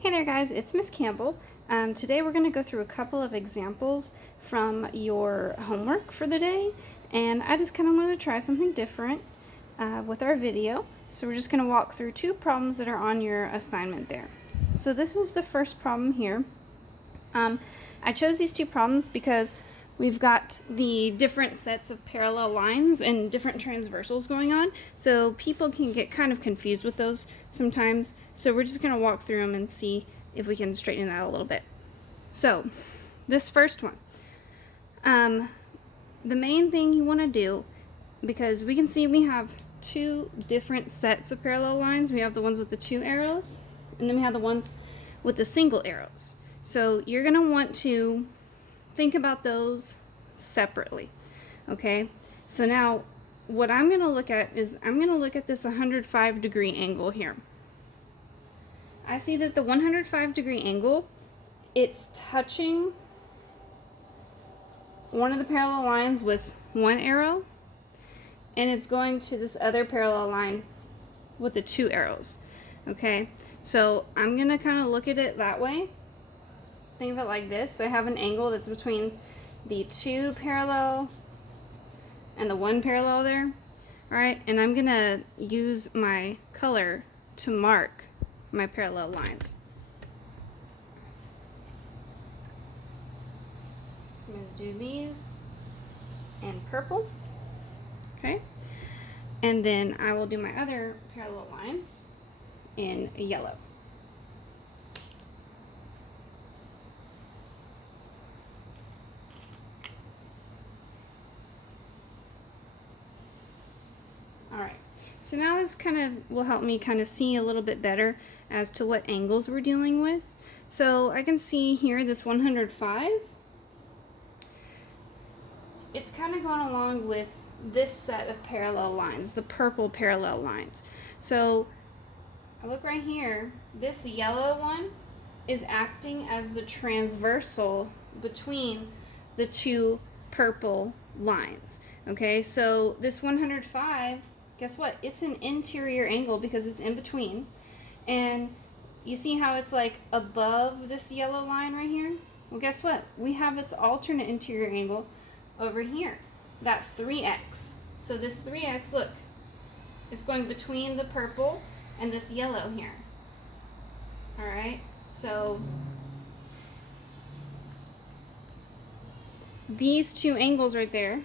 Hey there guys, it's Miss Campbell. Today we're going to go through a couple of examples from your homework for the day, and I just kind of want to try something different with our video. So we're just going to walk through two problems that are on your assignment there. So this is the first problem here. I chose these two problems because we've got the different sets of parallel lines and different transversals going on, so people can get kind of confused with those sometimes. So we're just going to walk through them and see if we can straighten that a little bit. So this first one, the main thing you want to do, because we can see we have two different sets of parallel lines. We have the ones with the two arrows, and then we have the ones with the single arrows. So you're going to want to think about those separately, okay? So now what I'm going to look at is I'm going to look at this 105-degree angle here. I see that the 105-degree angle, it's touching one of the parallel lines with one arrow, and it's going to this other parallel line with the two arrows, okay? So I'm going to kind of look at it that way. Think of it like this. So I have an angle that's between the two parallel and the one parallel there. All right, and I'm gonna use my color to mark my parallel lines. So I'm gonna do these in purple, okay? And then I will do my other parallel lines in yellow. Alright, so now this kind of will help me kind of see a little bit better as to what angles we're dealing with. So I can see here this 105. It's kind of going along with this set of parallel lines, the purple parallel lines. So I look right here, this yellow one is acting as the transversal between the two purple lines. Okay, so this 105, guess what? It's an interior angle because it's in between. And you see how it's like above this yellow line right here? Well, guess what? We have its alternate interior angle over here, that 3x. So this 3x, look, it's going between the purple and this yellow here. All right, so these two angles right there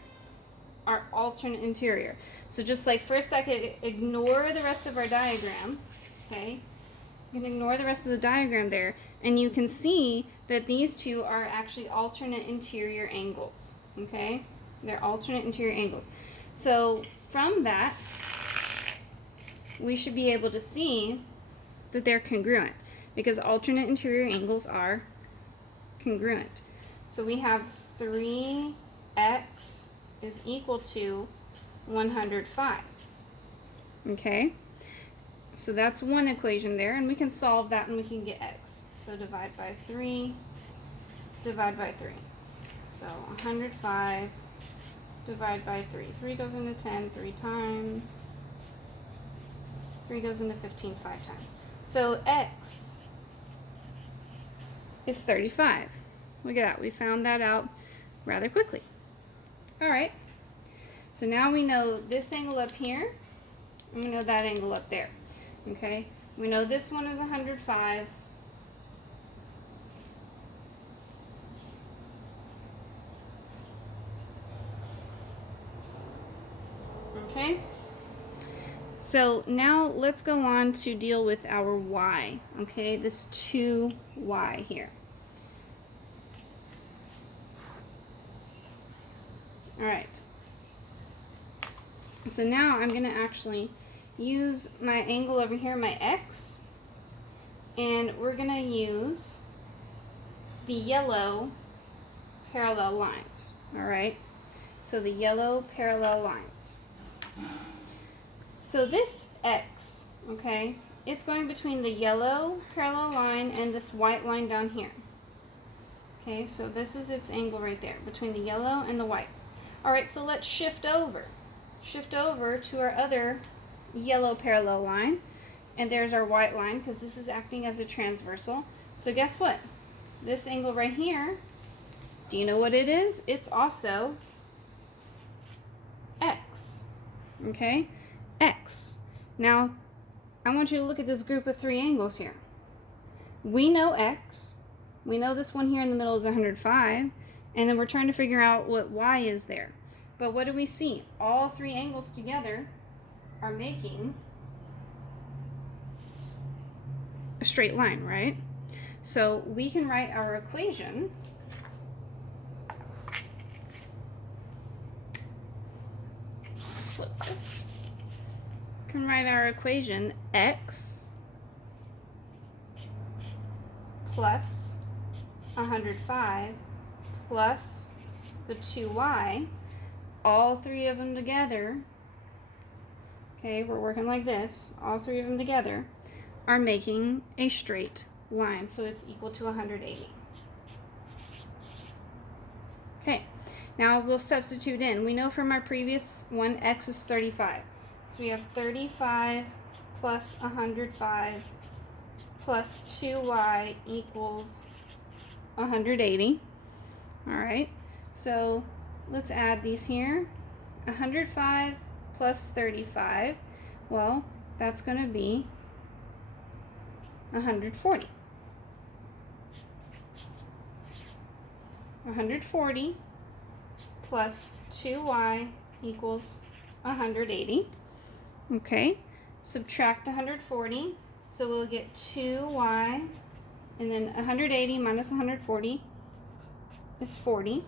are alternate interior. So just like for a second, ignore the rest of our diagram, okay? You can ignore the rest of the diagram there, and you can see that these two are actually alternate interior angles, okay? They're alternate interior angles. So from that, we should be able to see that they're congruent because alternate interior angles are congruent. So we have 3x is equal to 105. Okay, so that's one equation there, and we can solve that and we can get x. So divide by 3, divide by 3. So 105 divide by 3. 3 goes into 10 3 times. 3 goes into 15 5 times. So x is 35. Look at that. We found that out rather quickly. All right. So now we know this angle up here, and we know that angle up there. Okay. We know this one is 105. Okay. So now let's go on to deal with our y, okay, this 2y here. All right. So now I'm going to actually use my angle over here, my x, and we're going to use the yellow parallel lines, all right? So the yellow parallel lines. So this x, okay, it's going between the yellow parallel line and this white line down here. Okay, so this is its angle right there, between the yellow and the white. All right, so let's shift over. Shift over to our other yellow parallel line, And there's our white line because this is acting as a transversal. So guess what? This angle right here, do you know what it is? It's also X. Okay? X. Now, I want you to look at this group of 3 angles here. We know X. We know this one here in the middle is 105. And then we're trying to figure out what Y is there. But what do we see? All 3 angles together are making a straight line, right? So we can write our equation flip this. We can write our equation X plus 105 plus the 2Y, all 3 of them together. Okay, we're working like this. All 3 of them together are making a straight line, so it's equal to 180. Okay, now we'll substitute in. We know from our previous one, X is 35. So we have 35 plus 105 plus 2Y equals 180. All right, so let's add these here. 105 plus 35, well, that's going to be 140. 140 plus 2Y equals 180. Okay, subtract 140, so we'll get 2Y, and then 180 minus 140 is 40.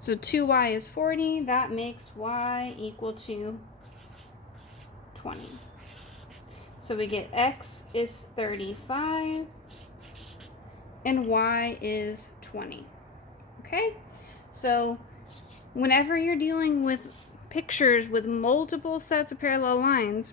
So 2Y is 40, that makes Y equal to 20. So we get X is 35 and Y is 20. Okay, so whenever you're dealing with pictures with multiple sets of parallel lines,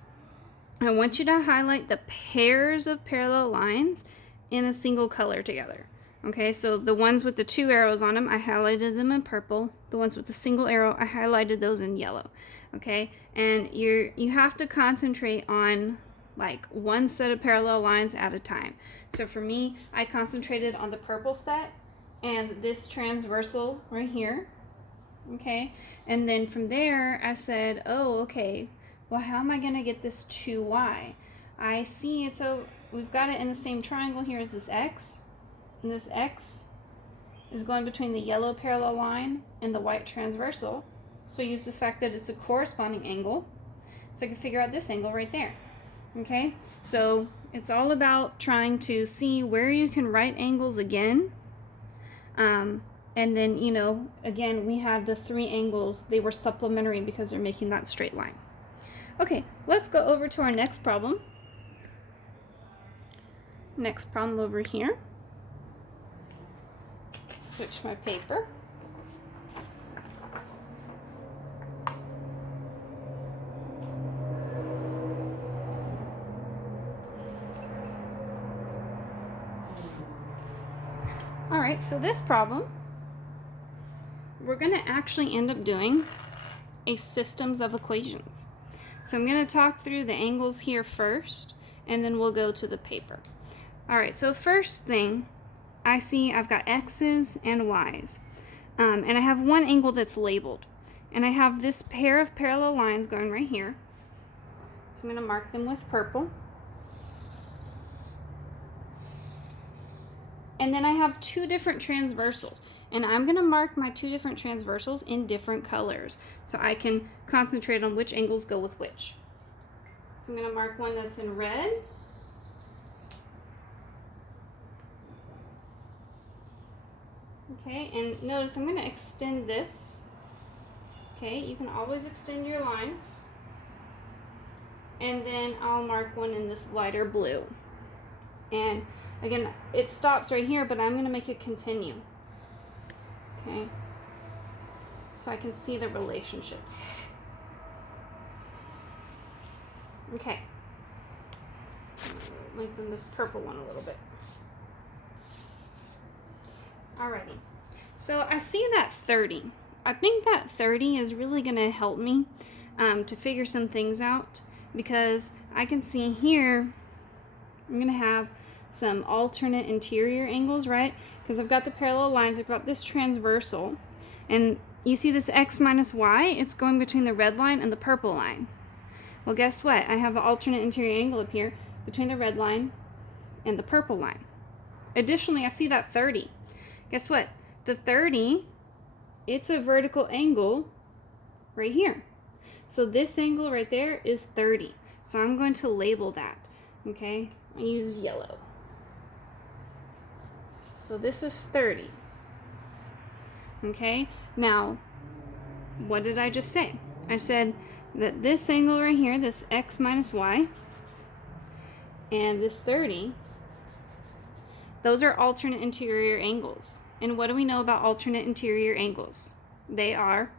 I want you to highlight the pairs of parallel lines in a single color together. Okay, so the ones with the 2 arrows on them, I highlighted them in purple. The ones with the single arrow, I highlighted those in yellow. Okay, and you have to concentrate on like one set of parallel lines at a time. So for me, I concentrated on the purple set and this transversal right here. Okay, and then from there I said, oh, okay, well, how am I going to get this 2Y? I see it, so we've got it in the same triangle here as this X. And this X is going between the yellow parallel line and the white transversal. So use the fact that it's a corresponding angle. So I can figure out this angle right there. Okay, so it's all about trying to see where you can right angles again. And then, you know, again, we had the 3 angles. They were supplementary because they're making that straight line. Okay, let's go over to our next problem. Next problem over here. Switch my paper. All right, so this problem, we're going to actually end up doing a systems of equations. So I'm going to talk through the angles here first, and then we'll go to the paper. All right, so first thing, I see I've got X's and Y's, and I have one angle that's labeled, and I have this pair of parallel lines going right here. So I'm going to mark them with purple. And then I have 2 different transversals, and I'm going to mark my 2 different transversals in different colors so I can concentrate on which angles go with which. So I'm going to mark one that's in red. Okay, and notice I'm going to extend this. Okay, you can always extend your lines. And then I'll mark one in this lighter blue. And again, it stops right here, but I'm going to make it continue. Okay, so I can see the relationships. Okay, lengthen this purple one a little bit. Alrighty, so I see that 30. I think that 30 is really going to help me to figure some things out. because I can see here I'm going to have some alternate interior angles, right? Because I've got the parallel lines, I've got this transversal, and you see this x minus y, it's going between the red line and the purple line. Well, guess what? I have an alternate interior angle up here between the red line and the purple line. Additionally, I see that 30. Guess what? The 30, it's a vertical angle right here. So this angle right there is 30. So I'm going to label that, okay? I use yellow. So this is 30. Okay, now, what did I just say? I said that this angle right here, this x minus y, and this 30, those are alternate interior angles. And what do we know about alternate interior angles? They are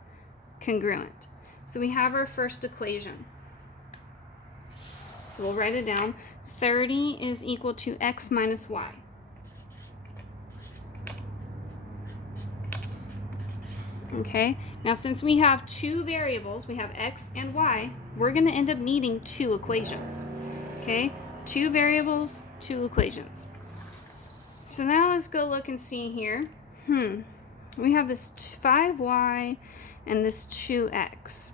congruent. So we have our first equation. So we'll write it down. 30 is equal to x minus y. Okay, now since we have two variables, we have x and y, we're going to end up needing two equations. Okay, two variables, two equations. So now let's go look and see here. We have this 5y and this 2x.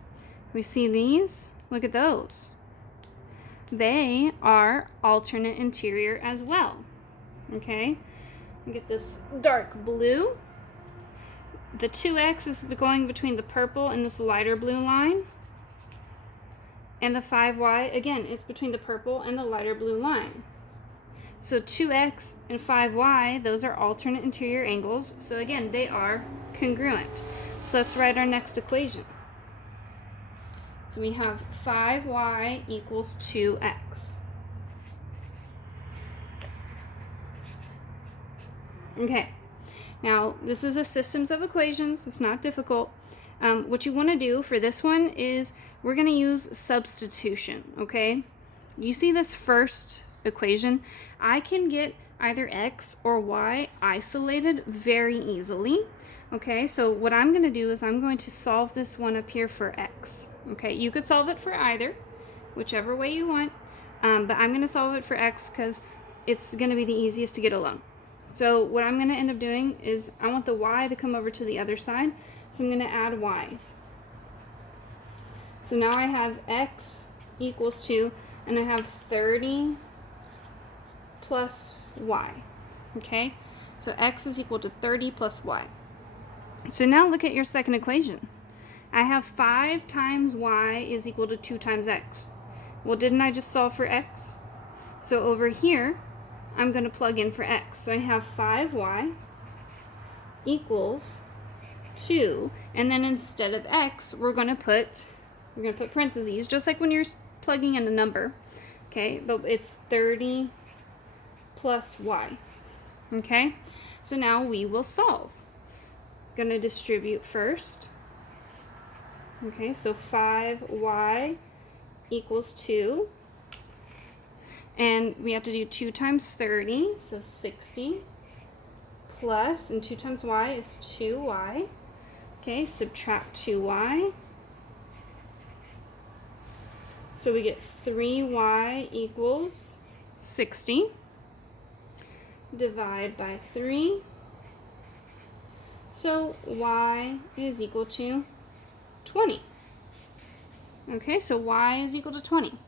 We see these? Look at those. They are alternate interior as well. Okay, get this dark blue. The 2x is going between the purple and this lighter blue line. And the 5y, again, it's between the purple and the lighter blue line. So 2x and 5y, those are alternate interior angles. So again, they are congruent. So let's write our next equation. So we have 5y equals 2x. Okay. Now, this is a systems of equations. It's not difficult. What you want to do for this one is we're going to use substitution, okay? You see this first equation? I can get either x or y isolated very easily, okay? So what I'm going to do is I'm going to solve this one up here for x, okay? You could solve it for either, whichever way you want, but I'm going to solve it for x because it's going to be the easiest to get along. So what I'm going to end up doing is I want the y to come over to the other side, so I'm going to add y. So now I have x equals 2, and I have 30 plus y. Okay, so x is equal to 30 plus y. So now look at your second equation. I have 5 times y is equal to 2 times x. Well, didn't I just solve for x? So over here, I'm going to plug in for x. So I have 5y equals 2, and then instead of x, we're going to put parentheses, just like when you're plugging in a number. Okay, but it's 30 plus y. Okay, so now we will solve. Going to distribute first. Okay, so 5y equals 2. And we have to do 2 times 30, so 60, plus, and 2 times y is 2y. Okay, subtract 2y. So we get 3y equals 60. Divide by 3. So y is equal to 20. Okay, so y is equal to 20.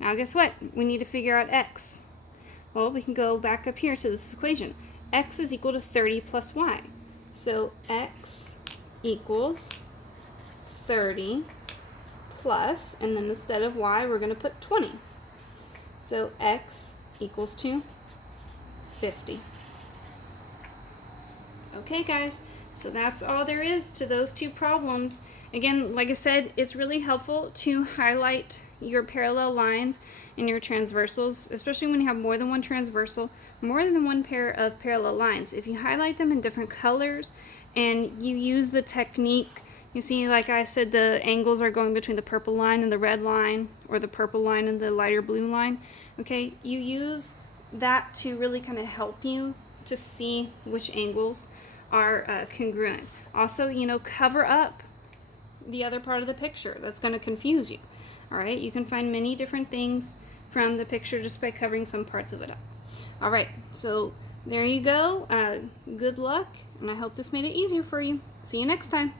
Now guess what? We need to figure out x. Well, we can go back up here to this equation. X is equal to 30 plus y. So x equals 30 plus, and then instead of y, we're going to put 20. So x equals to 50. Okay, guys, so that's all there is to those two problems. Again, like I said, it's really helpful to highlight your parallel lines and your transversals, especially when you have more than one transversal, more than one pair of parallel lines. If you highlight them in different colors and you use the technique, you see, like I said, the angles are going between the purple line and the red line, or the purple line and the lighter blue line. Okay, you use that to really kind of help you to see which angles are congruent. Also, you know, cover up the other part of the picture that's going to confuse you. All right, you can find many different things from the picture just by covering some parts of it up. All right, so there you go. Good luck, and I hope this made it easier for you. See you next time.